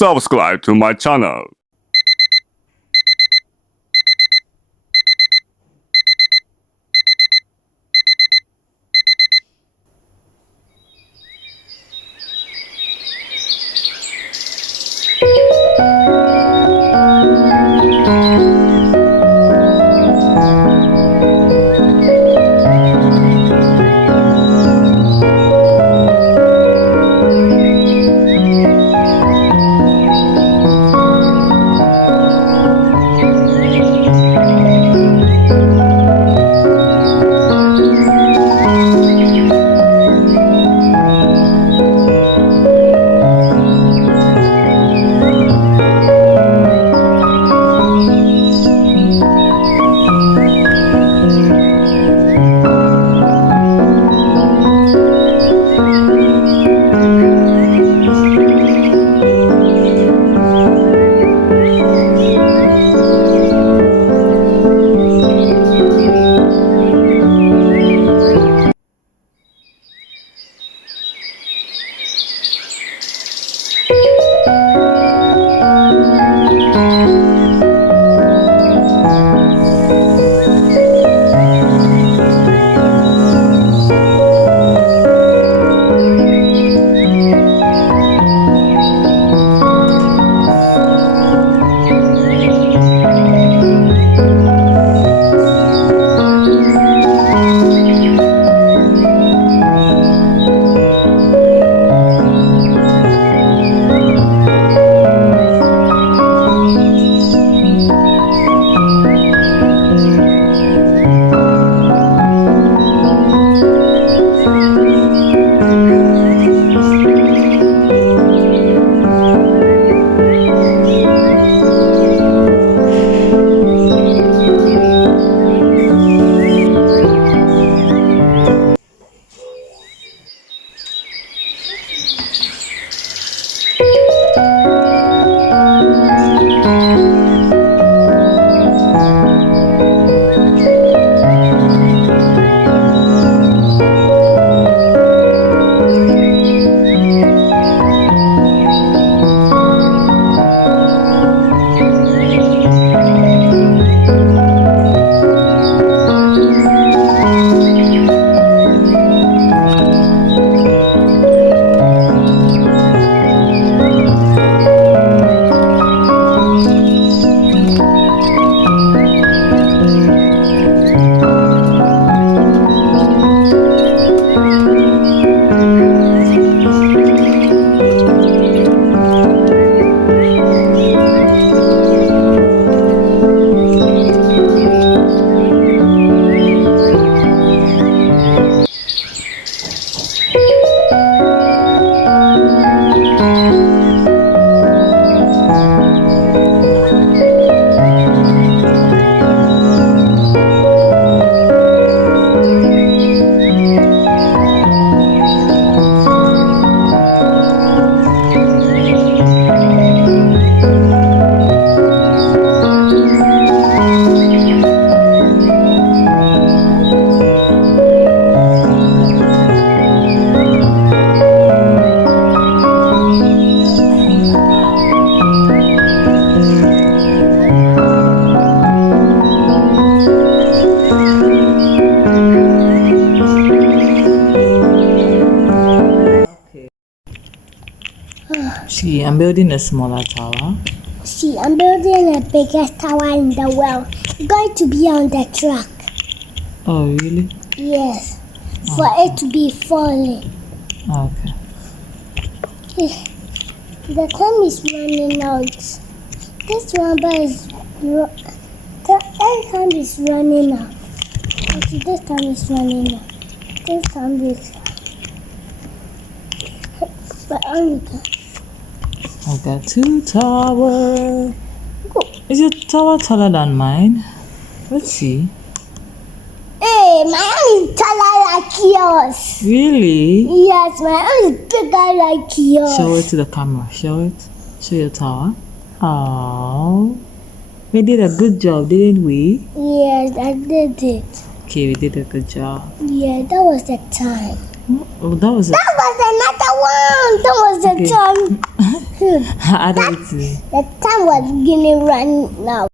subscribe to my channel. See, I'm building a smaller tower. See, I'm building the biggest tower in the world. It's going to be on the track. Oh, really? Yes. For it to be falling. Okay. The time is running out. This number is... The time is running out. Okay, this time is running out. This time is... But only I've got 2 towers. go. Is your tower taller than mine? Let's see. Hey, my own is taller like yours. Really? Yes, my own is bigger like yours. Show it to the camera. Show it. Show your tower. Oh, we did a good job, didn't we? Yes, I did it. Okay, we did a good job. Yeah, that was the time. Oh, that was That was another one. That was the Okay. time. Dude, I don't eat it. the time was beginning running now.